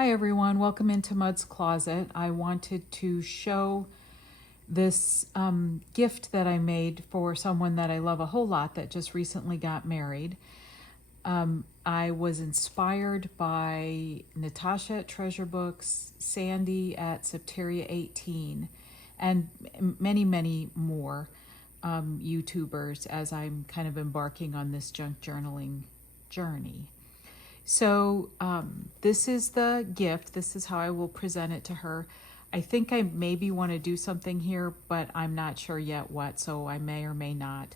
Hi everyone, welcome into Mud's Closet. I wanted to show this gift that I made for someone that I love a whole lot that just recently got married. I was inspired by Natasha at Treasure Books, Sandy at Septeria 18, and many more YouTubers as I'm kind of embarking on this junk journaling journey. So this is the gift. This is how I will present it to her. I think I maybe want to do something here, but I'm not sure yet what, so I may or may not.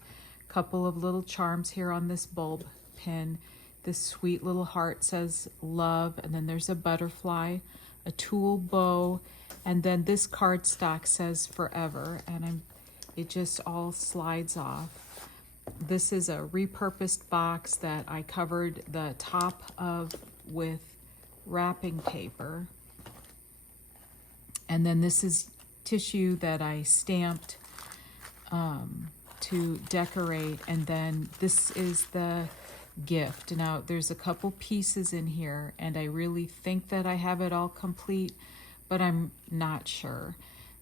Couple of little charms here on this bulb pin. This sweet little heart says love, and then there's a butterfly, a tulle bow, and then this cardstock says forever, and it just all slides off. This is a repurposed box that I covered the top of with wrapping paper. And then this is tissue that I stamped to decorate. And then this is the gift. Now there's a couple pieces in here and I really think that I have it all complete, but I'm not sure.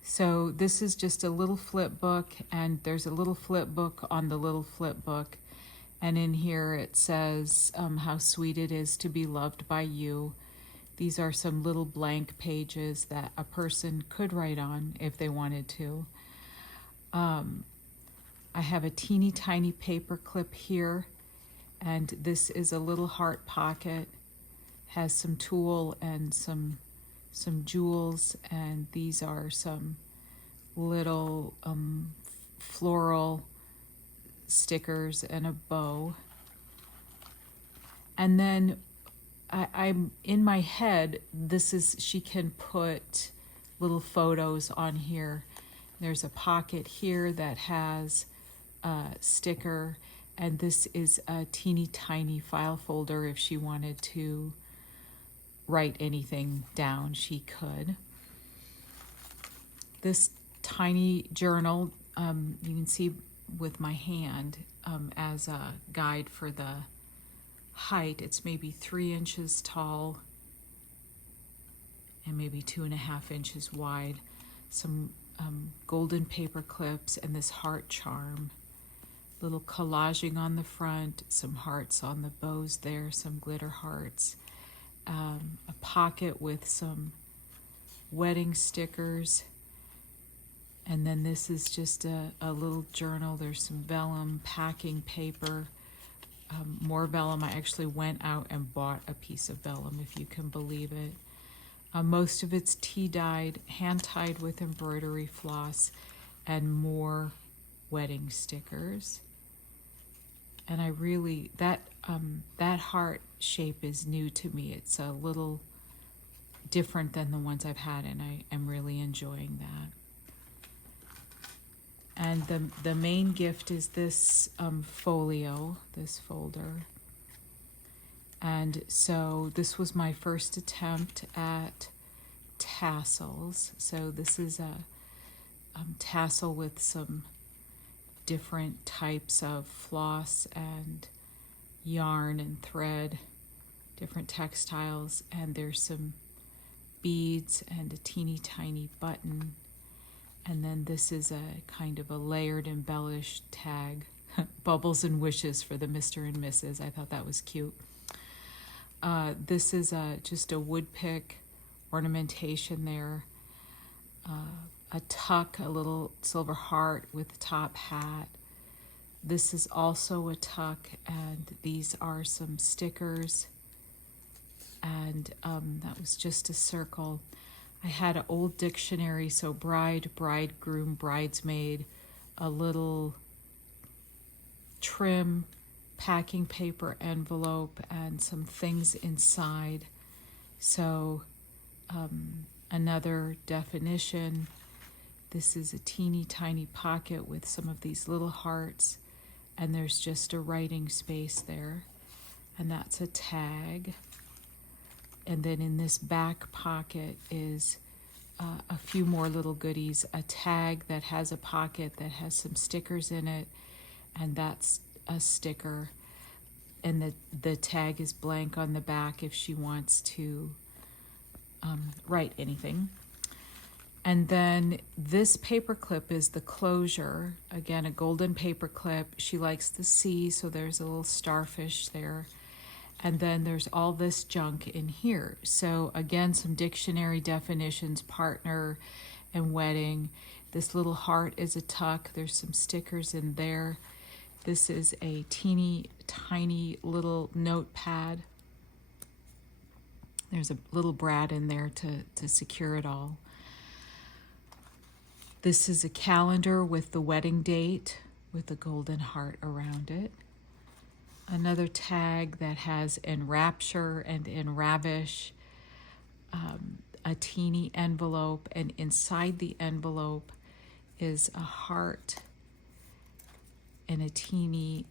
So this is just a little flip book, and there's a little flip book on the little flip book. And in here it says how sweet it is to be loved by you. These are some little blank pages that a person could write on if they wanted to. I have a teeny tiny paper clip here, and this is a little heart pocket. Has some tulle and some jewels, and these are some little floral stickers and a bow. And then I'm in my head, she can put little photos on here. There's a pocket here that has a sticker, and this is a teeny tiny file folder. If she wanted to write anything down, she could. This tiny journal, you can see with my hand as a guide for the height. It's maybe 3 inches tall and maybe 2.5 inches wide. Some golden paper clips and this heart charm. Little collaging on the front, some hearts on the bows there, some glitter hearts. A pocket with some wedding stickers, and then this is just a little journal. There's some vellum, packing paper, more vellum. I actually went out and bought a piece of vellum, if you can believe it. Most of it's tea-dyed, hand-tied with embroidery floss, and more wedding stickers. And I really, that heart shape is new to me. It's a little different than the ones I've had, and I am really enjoying that. And the main gift is this folio, this folder. And so this was my first attempt at tassels. So this is a tassel with some different types of floss and yarn and thread, different textiles, and there's some beads and a teeny tiny button. And then this is a kind of a layered embellished tag, bubbles and wishes for the Mr. and Mrs. I thought that was cute. This is just a wood pick ornamentation there. A tuck, a little silver heart with top hat. This is also a tuck, and these are some stickers. And that was just a circle. I had an old dictionary, so bride, bridegroom, bridesmaid, a little trim packing paper envelope, and some things inside. So another definition. This is a teeny tiny pocket with some of these little hearts, and there's just a writing space there, and that's a tag. And then in this back pocket is a few more little goodies, a tag that has a pocket that has some stickers in it, and that's a sticker. And the tag is blank on the back if she wants to write anything. And then this paper clip is the closure. Again, a golden paper clip. She likes the sea, so there's a little starfish there. And then there's all this junk in here. So again, some dictionary definitions, partner and wedding. This little heart is a tuck. There's some stickers in there. This is a teeny tiny little notepad. There's a little brad in there to secure it all. This is a calendar with the wedding date with a golden heart around it. Another tag that has enrapture and enravish, a teeny envelope, and inside the envelope is a heart and a teeny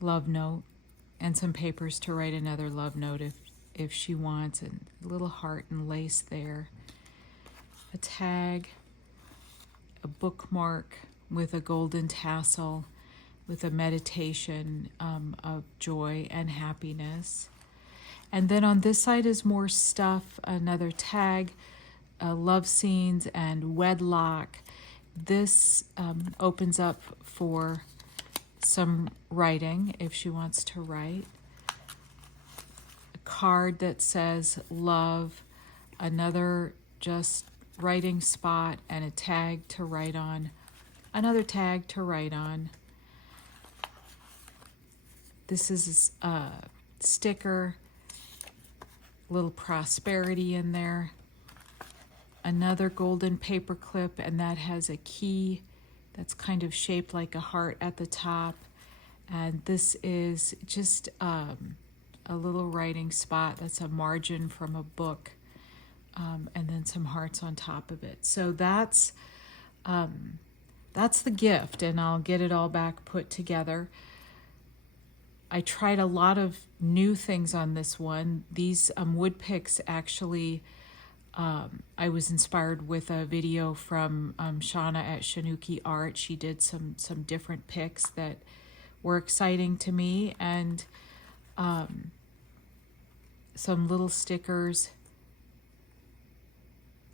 love note, and some papers to write another love note if she wants, and a little heart and lace there. A tag, a bookmark with a golden tassel, with a meditation of joy and happiness. And then on this side is more stuff, another tag, love scenes and wedlock. This opens up for some writing if she wants to write. A card that says love, another just writing spot, and a tag to write on, another tag to write on. This is a sticker, little prosperity in there. Another golden paper clip, and that has a key that's kind of shaped like a heart at the top. And this is just a little writing spot that's a margin from a book. And then some hearts on top of it. So that's the gift, and I'll get it all back put together. I tried a lot of new things on this one. These wood picks actually, I was inspired with a video from Shauna at Shanuki Art. She did some different picks that were exciting to me, and some little stickers.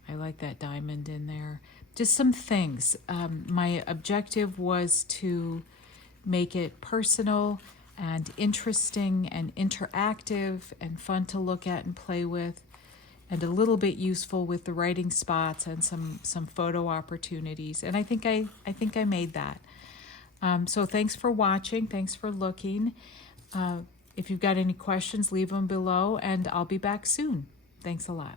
I like that diamond in there. Just some things. My objective was to make it personal and interesting and interactive and fun to look at and play with, and a little bit useful with the writing spots and some photo opportunities. And I think I made that. So thanks for watching. Thanks for looking. If you've got any questions, leave them below, and I'll be back soon. Thanks a lot.